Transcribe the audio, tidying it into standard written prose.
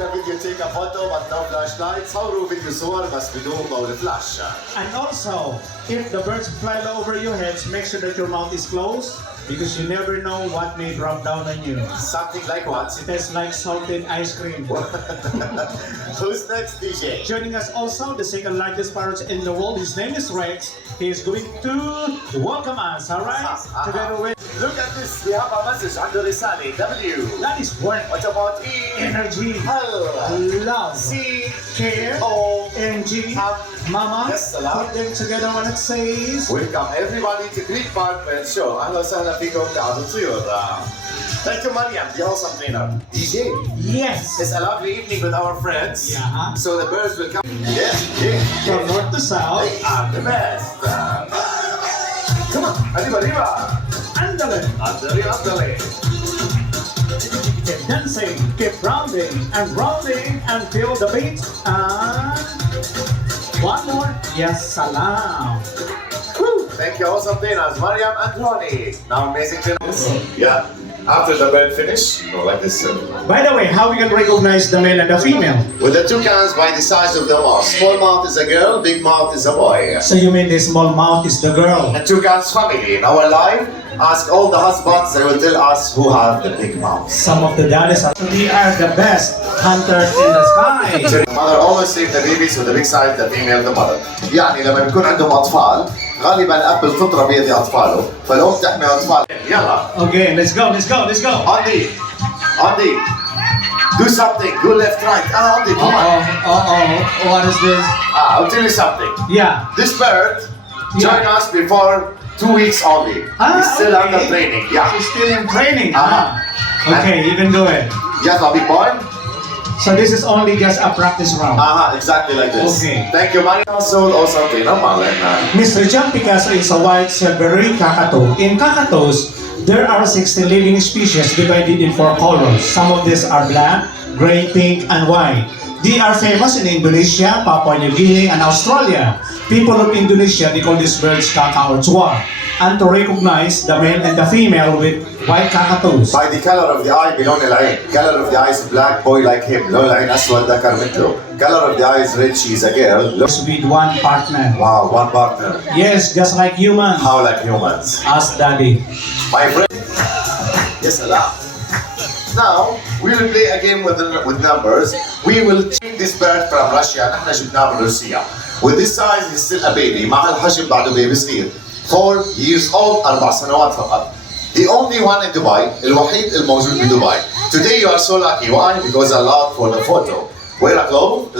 ولا فيديو take a photo but no flashlight. صوروا فيديو صور بس بدون ضوء الفلاش. And also, if the birds fly low over your heads, make sure that your mouth is closed because you never know what may drop down on you. Something like what? It tastes like salted ice cream. Who's next, DJ? Joining us also, the second largest parrot in the world. His name is Rex. He is going to welcome us, all right? Together with... Look at this. We have a message under Risale. W. That is work. What about E? Energy. L. Love. C. Care. O. NG. Mama. Yes, salam. Put them together when it says... Welcome everybody to Greek Park Pet Show. أهلا وسهلا فيكم تعالوا الطيور. Thank you, Mariam, the awesome trainer. DJ. Yes. It's a lovely evening with our friends. Yeah. So the birds will come. Yeah. From north to south. They are the best. Come on, arriba, arriba. Andale. Andale. Keep dancing, keep rounding until the beat. And one more. Yes, salam. Woo. Thank you, awesome trainers, Mariam and Ronnie. Now amazing trainers. Yeah. After the bird finish, go like this. By the way, how we can recognize the male and the female? With the toucans by the size of the mouth. Small mouth is a girl, big mouth is a boy. So you mean the small mouth is the girl? The toucans family. In our life, ask all the husbands, they will tell us who have the big mouth. Some of the daddies actually are the best hunters in the sky. The mother always save the babies with the big size, the female, the mother. يعني لما بيكون عندهم أطفال غالبا الأب بالفطرة بيدي أطفاله فالأم تحمي أطفال. يلا. Okay, let's go. Andy, do something. Do left, right. Andy, come on. What is this? I'll tell you something. Yeah. This bird joined us before 2 weeks only. He's still okay. under training. Yeah. He's still in training. Okay, you can do it. Yalla, big boy. So this is only just a practice round. Exactly like this. Okay. Thank you, Mario. Also, trainer, Marlon. Mr. John Picasso is a white silvery kakatu. In kakatus, there are 60 living species divided in 4 colors. Some of these are black, gray, pink, and white. They are famous in Indonesia, Papua New Guinea, and Australia. People of Indonesia, they call these birds kaka or chua. And to recognize the male and the female with white cockatoos. By the color of the eye, بلون العين. Color of the eye is black, boy like him. لون العين أسود ذكر مثله. Color of the eye is red, she's a girl. With one partner. Wow, one partner. Yes, just like humans. How like humans? Ask Daddy. My friend. Yes, Allah. Now, we will play a game with numbers. We will take this bird from Russia. نحن جبناه من روسيا. With this size, he's still a baby. مع الحجم بعده بيبي صغير. 4 years old, 4 سنوات فقط. The only one in Dubai, الوحيد الموجود بدبي. Today you are so lucky. Why? Because I allowed for the photo. Wear a glove,